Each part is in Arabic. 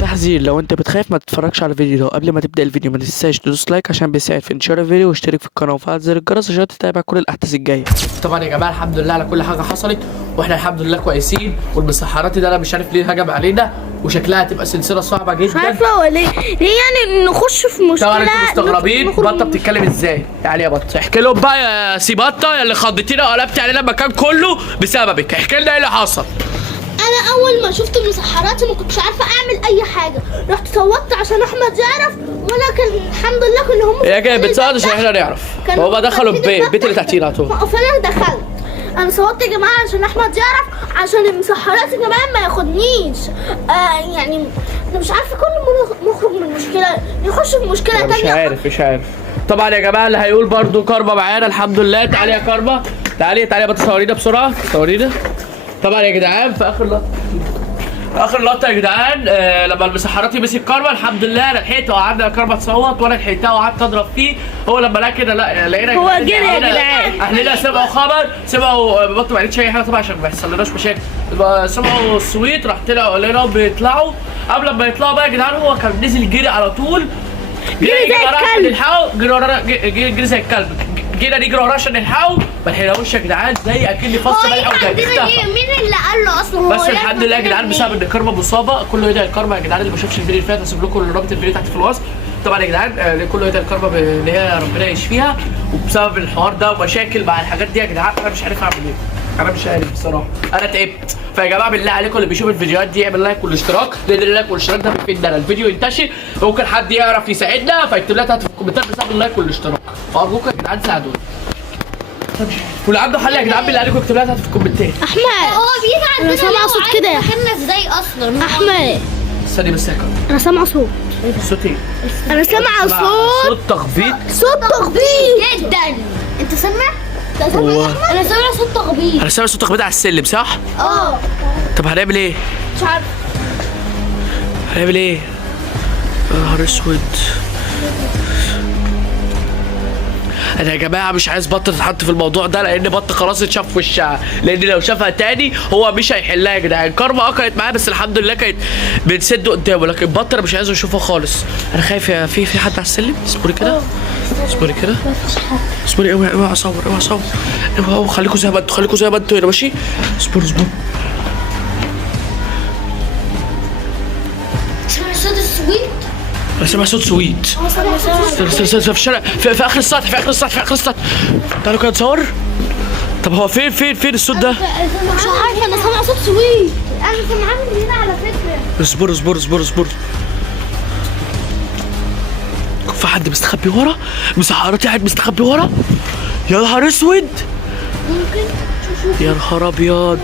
تحذير: لو انت بتخاف ما تتفرجش على الفيديو ده. قبل ما تبدا الفيديو ما تنساش تدوس لايك عشان بيساعد في انتشار الفيديو، واشترك في القناه وفعل زر الجرس عشان تتابع كل الاحداث الجايه. طبعا يا جماعه الحمد لله على كل حاجه حصلت، واحنا الحمد لله كويسين. والمسحراتي ده انا مش عارف ليه هجم علينا، وشكلها هتبقى سلسله صعبه جدا. مش عارفه هو ليه يعني نخش في مشكله. طبعا انتوا مستغربين بطه بتتكلم ازاي. تعالي يا بطه احكي لهم بقى يا سي بطه، يا اللي خضتينا وقلبتي علينا المكان كله بسببك. احكي لنا ايه اللي حصل. انا اول ما شفت المسحرات ما كنتش عارفه اعمل اي حاجه، رحت صوتت عشان احمد يعرف، ولكن الحمد لله كل هم هي كانت بتصوت عشان احنا نعرف. هما دخلوا البيت اللي تحتينا على طول. فانا دخلت، انا صوتت يا جماعه عشان احمد يعرف، عشان المسحرات يا جماعه ما ياخدنيش. يعني انا مش عارفه كل ما نخرج من مشكله نخش في مشكله تانية. مش عارف. طبعا يا جماعه اللي هيقول برضو كارما معانا الحمد لله. تعالي يا كارما، تعالي يا بطه صورينا بسرعه، صورينا. طبعا يا جدعان في اخر لقطه يا جدعان لما المسحراتي مسك كارما الحمد لله انا لحقت وقعدنا كارما تصوت وانا لحقتها وقعدت اضرب فيه. هو لما لقى كده لقينا هو جري يا جدعان. اهلنا سمعوا خبر، سمعوا بطه ما قالتش اي حاجه طبعا عشان ما يحصلناش مشاكل. سمعوا الصويت، راح طلعوا لقينا بيطلعوا. قبل ما يطلعوا بقى يا جدعان هو كان نزل جري على طول، جري زي الكلب. جينا نجري وراه عشان نلحقه، ما لحقناهوش يا جدعان، زي اكني فص ملح وجاي. مين اللي قال له اصلا؟ هو بس الحمد لله يا جدعان بسبب ان كارما مصابه. كله يدعي الكارما يا جدعان. اللي ما شافش الفيديو اللي فات هسيب لكم رابط الفيديو تحت في الوصف. طبعا يا جدعان كله يدعي الكارما ان هي ربنا يشفيها. وبسبب الحوار ده ومشاكل مع الحاجات دي يا جدعان انا مش عارف اعمل ايه. انا مش عارف بصراحه، انا تعبت. فيا جماعه بالله عليكم اللي بيشوف الفيديوهات دي يعمل لايك والاشتراك، لان اللايك والاشتراك ده بيفيدنا الفيديو ينتشر. ممكن حد يعرف يساعدنا فيكتب لنا تحت في الكومنتات بسبب اللايك والاشتراك. فارجوكم يا جدعان ساعدوني. واللي عنده حل يا جدعان بالله عليكم اكتب لها تحت في الكومنتات. احمد هو بيجي عندنا. انا سامعه صوت كده. احنا ازاي اصلا؟ احمد استني بس يا كارما. انا سامعه صوت. صوت ايه؟ انا سامعه صوت تخبيط. صوت تخبيط جدا. انت سامع؟ انا سامعه صوت تخبيط. انا سامع صوت تخبيط على السلم صح؟ طب هنعمل ايه؟ مش عارف هنعمل ايه؟ يا نهار اسود. انا يا جماعه مش عايز بطه تتحط في الموضوع ده، لان بطه خلاص اتشاف في وشها، لان لو شافها تاني هو مش هيحلها يا جدعان. كارما كانت معايا بس الحمد لله كانت بنسد قدامه، لكن بطه انا مش عايز اشوفها خالص. انا خايف في حد على السلم. اصبري كده اصبري. اوعى اصور اوعى. خليكوا زي ما انتوا هنا ماشي. اصبروا. سامع صوت السويت. انا سامع صوت سويت. في الشارع، في اخر السطح. تعالوا كده نصور. طب هو فين الصوت ده؟ مش عارفه، انا سامع صوت سويت. انا سامعاه من هنا على فكره. اصبر. في حد مستخبي ورا؟ مسحراتي قاعد مستخبي ورا. يا نهار اسود. ممكن يا نهار ابيض.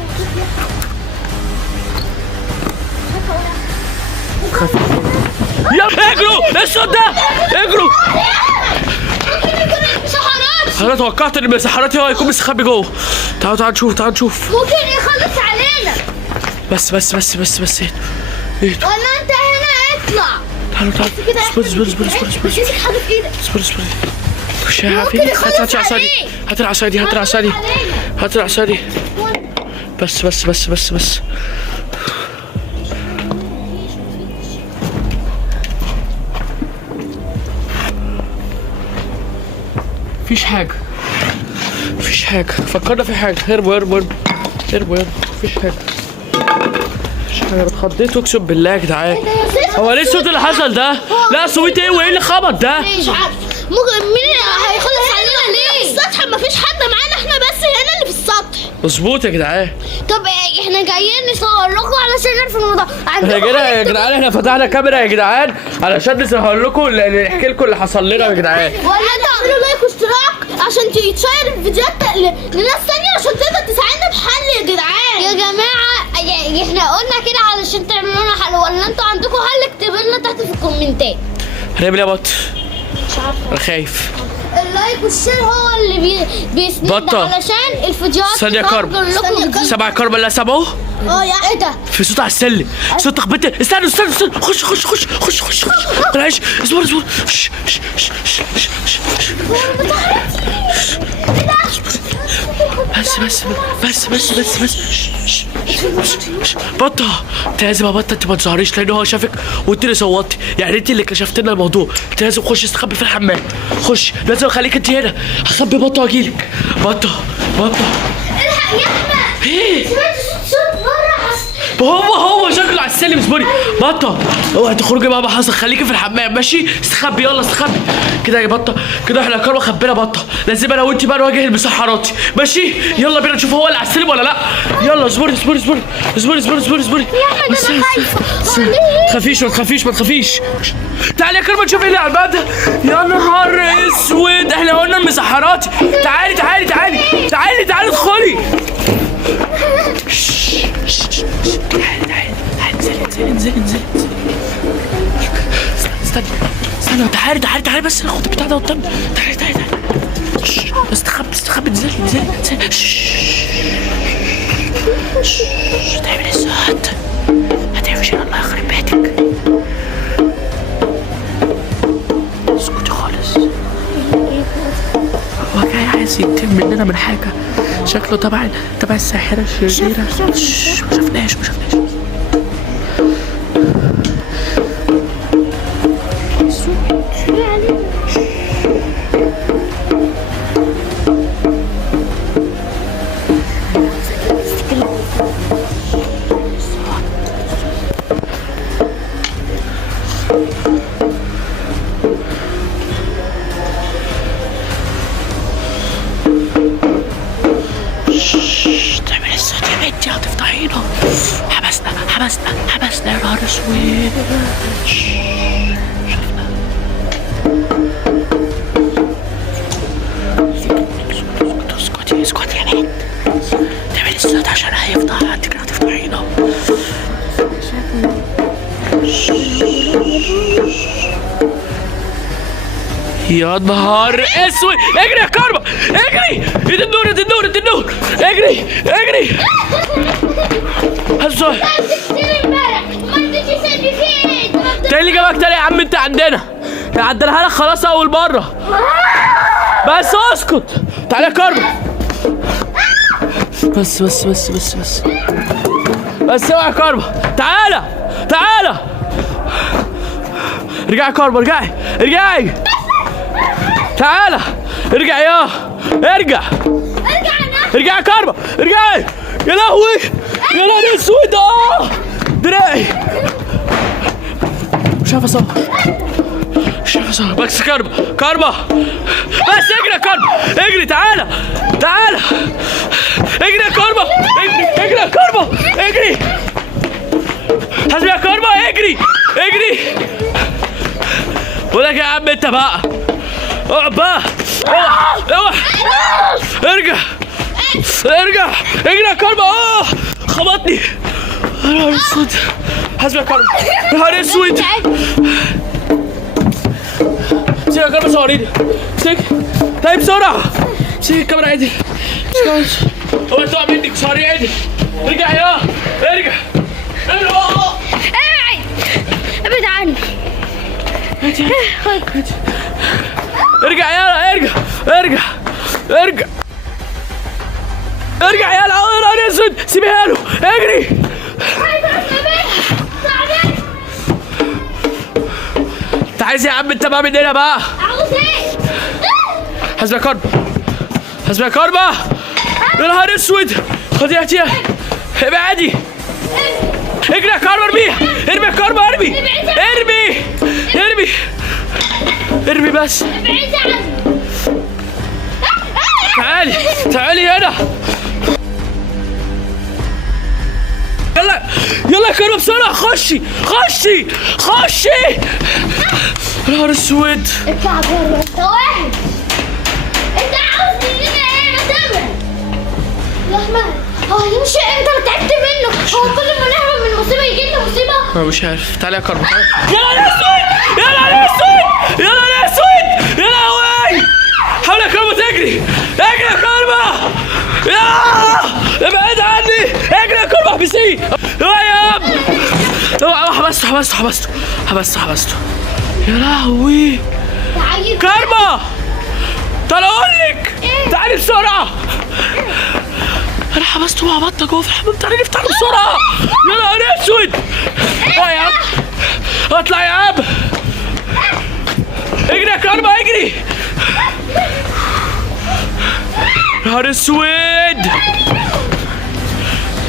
اجروا! ايه الصوت ده؟ اجروا! انا توقعت ان مسحراتي هو هيكون مستخبي جوه. تعالوا نشوف. ممكن يخلص علينا. بس ولا انت هنا اطلع. تعالوا اصبر. حاجه في ايدك. اصبر. خش يا حبيبي. هات العصايه دي. بس. مفيش حاجة. فكرنا في حاجة. هربوا. مفيش حاجة. انا اتخضيت اقسم بالله يا جدعان. هو ليه الصوت اللي حصل ده؟ لا صوت ايه وايه اللي خبط ده؟ مش عارف. ممكن مين هيخلص علينا ليه؟ السطح مفيش حد معانا، احنا بس هنا اللي في السطح. مظبوط يا جدعان. طب احنا جايين نصور لكم علشان نعرف الموضوع. احنا كده يا جدعان احنا فتحنا كاميرا يا جدعان علشان نظهر لكم نحكي لكم اللي حصل لنا يا جدعان. ولا تعملوا لايك واشتراك عشان تشير الفيديوهات لناس ثانيه عشان تقدر تساعدنا بحل يا جدعان. يا جماعه احنا قلنا كده علشان تعملوا لنا حل، ولا انتوا عندكم حل اكتبوا لنا تحت في الكومنتات. هنعمل ايه يا بط؟ مش عارفه. انا خايف. اللايك والشير هو اللي بيسندنا علشان الفيديوهات. ثانية يا كارما. سامع كارما اللي سامعه؟ يا ايه ده؟ في صوت على السلم، صوت تخبيط. استنوا. خش. معلش اصبر. بس بطة، انت لازم يا بطة انت ما تظهريش لان هو شافك وانت اللي صوتي، يعني انت اللي كشفت لنا الموضوع. انت لازم تخش تستخبي في الحمام، خش، لازم اخليك انت هنا. هخبي بطة واجيلك. بطة الحق يا احمد. ايه؟ سمعت صوت بره. هو شكله على السلم. اصبري بطة، اوعي تخرجي بقى حصل، خليكي في الحمام ماشي. استخبي يلا استخبي كده يا بطة. كده احنا كانوا خبينا بطة، لازم انا وانت بقى نواجه المسحراتي ماشي. يلا بينا نشوف هو اللي على السلم ولا لا. يلا اصبري يا احمد انا خايفه. ما تخافيش. تعالي يا كرمة نشوف ايه اللي على الباب ده. يا نهار اسود، احنا قلنا المسحراتي. تعالي ادخلي. انزلي. استنى تعالي بس ناخد البتاع ده قدام. تعالي استخبي. انزلي. تعملي الصوت، هتعملي الله يخرب بيتك. اسكتي خالص. هو جاي عايز ينتقم مننا من حاجة، شكله تبع الساحرة الشريرة. ما شفناش. تعمل الصوت يا بنتي، هتفضحينا. حبسنا يا نهار اسود. اسكتي يا بنت. تعمل الصوت عشان هيفضح انت كده، هتفضحينا. يا نهار اسود. اجري يا كرمة، اجري. ايد النور. اجري. هزوي تاني جابك تاني يا عم. انت عندنا عدلها لك خلاص اول مرة. بس اسكت. تعالى يا كرمة. بس اوعى يا كرمة. تعالى. ارجعي يا كرمة، ارجعي. تعالى ارجع ارجع يا كرمة، ارجعي. يا لهوي يا نهار اسود. دراعي مش عارف اصور. بس كرمة بس اجري يا كرمة، اجري. تعالى اجري يا كرمة، اجري. حسبي يا كرمة، اجري. بقول لك يا عم انت بقى اقعد بقى. اوعى ارجع. اجري يا كرمة. خبطني. يا نهار اسود. حسبي يا كرمة. يا نهار اسود. سيب يا كرمة صوريني. امسك. طيب بسرعة. امسك الكاميرا عدل. اوعى تقع منك. صوري عدل. ارجع. ابعد عني. ارجع يا نهار اسود. سيبيها له. اجري. انت عايز يا عم انت بقى مننا بقى؟ عاوز ايه؟ حسبي يا كرمة. يا نهار اسود. خدي هاتيها. ابعدي. اجري يا كرمة. ارمي يا كرمة. ارمي بس. تعالي هنا. يلا يا كرمة بسرعة. خشي. يا نهار اسود. اطلع بره انت واحد. انت عاوز مننا ايه؟ ما تبعد يا احمد. هو يمشي امتى؟ انا تعبت منه. هو كل ما نهرب من مصيبه يجي لنا مصيبه. انا مش عارف. تعالى يا كرمة. يا نهار اسود. يا لهوي. حاول يا كرمة تجري. يا كرمة. ابعد عني. اجري يا كرمة. احبسيه. حبسته. يا لهوي. كرمة تعالى اقول لك. تعالي بسرعة. انا حبسته مع بطه جوه في الحمام. تعالي نفتح بسرعه. يا نهار اسود. يا عم اطلع يا عم. اجري يا كارما اجري. يا نهار اسود.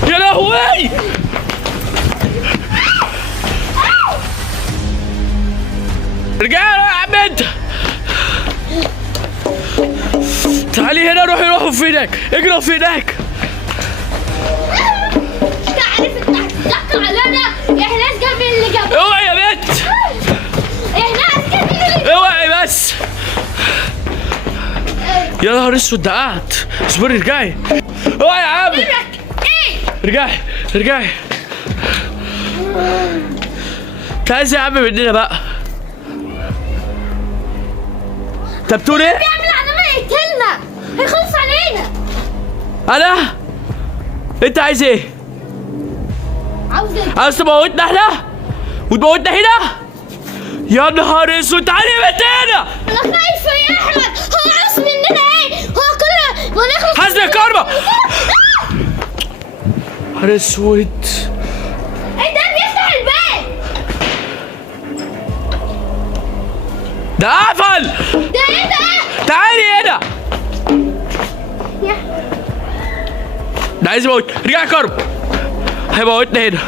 يا لهوي. رجعوا يا عم انت. تعالي هنا. روحوا في هناك. اجروا في هناك. انت عارف انت هتضحك علينا؟ احنا اسكت من اللي جنب. اوعي يا بنت. احنا اسكت من اللي اوعي بس. يا نهار اسود ده قعد. اصبري ارجعي. اوعي يا عم. ايه؟ ارجعي ارجعي. تعالي يا عم مننا بقى. انت بتقول ايه؟ بيعمل علينا يقتلنا، هيخلص علينا. انا؟ انت عايز ايه؟ عاوز ايه؟ عاوز تموتنا احنا؟ وتموتنا هنا؟ يا نهار اسود. تعالي يا بنت هنا. انا خايفه يا احمد. هو عاوز مننا ايه؟ هو كل ما نخلص حاسب يا كارما. نهار اسود. ايه ده بيفتح الباب؟ ده قفل. ده ايه ده؟ تعالي هنا. يا ده عايز يموت. ارجع يا كارما. هيموتنا هنا.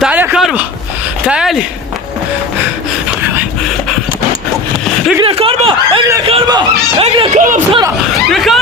تعالي يا كارما. تعالي. اجري يا كارما. اجري يا كارما. اجري يا كارما بسرعه. يا كارما.